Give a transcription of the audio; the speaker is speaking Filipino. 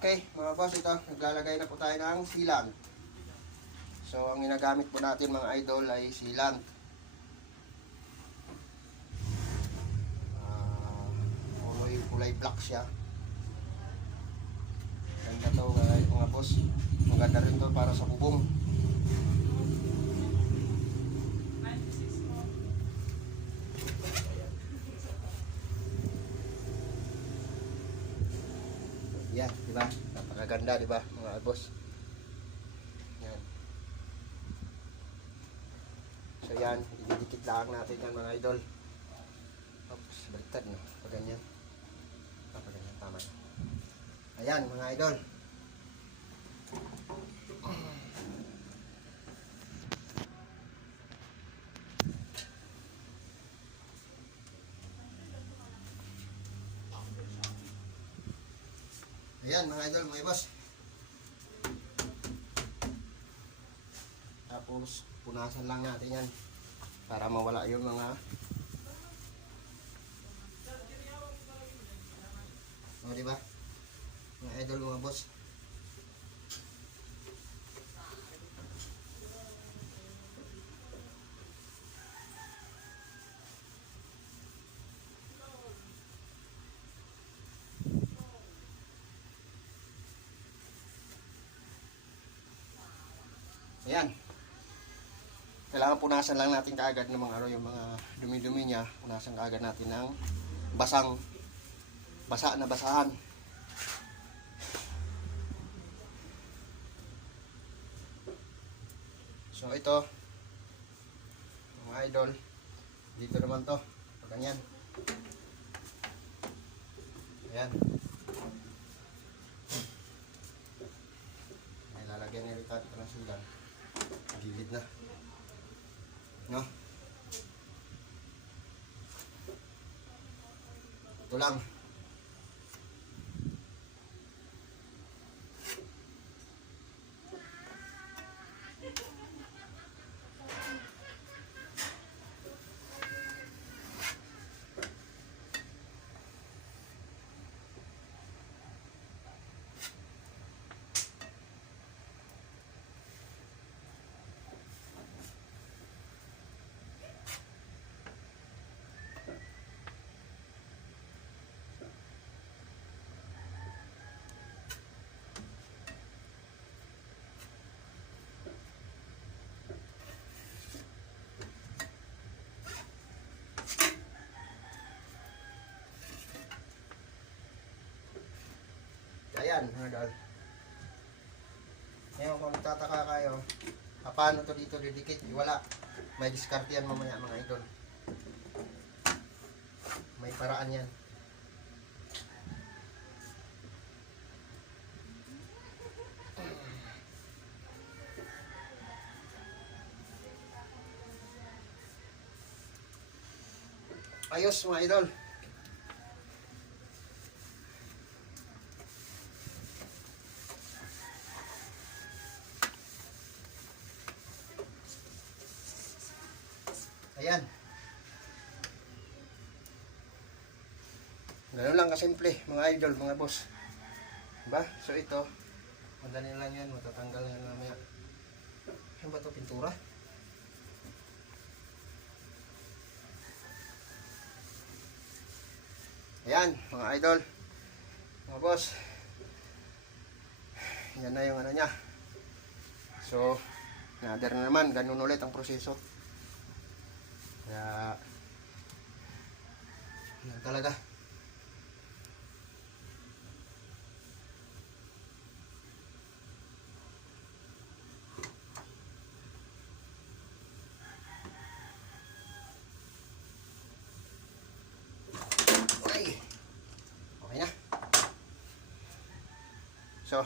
Okay, mga boss, ito, naglalagay na po tayo ng sealant. So, ang ginagamit po natin mga idol ay sealant. Kulay black siya. Ganda to mga boss. Maganda rin to para sa bubong. Yan, di ba? Napakaganda, di ba, mga boss? Yan. So yan, ididikit lang natin yan mga idol. Oops, baliktad no. Pag ganyan. Pag ganyan, tama. Ayan, mga idol. Ayan mga idol, mga boss. Tapos punasan lang natin yan para mawala yung mga di ba? Mga idol, mga boss. Ayan. Kailangan punasan lang natin kaagad ng mga yung mga dumi-dumi niya. Punasan kaagad natin ng basa na basahan. So ito, mga idol, dito naman to, ganyan. Ayan. Lalagyan ni Ricardo ng sudan. Gilid na. No? Ito lang. Ayan, mga idol. Ngayon, kung magtataka kayo, paano to dito didikit? Wala. May diskarte yan mamaya, mga idol. May paraan yan. Ayos, mga idol. Ayan. Ganun lang kasimple, mga idol, mga boss. Diba? So ito, madali lang yan, matatanggal yan mamaya. Ano ba ito? Pintura? Ayan, mga idol, mga boss. Yan na yung ano niya. So, another na naman, ganun ulit ang proseso. Kaya, yan talaga. Okay. Okay na. So,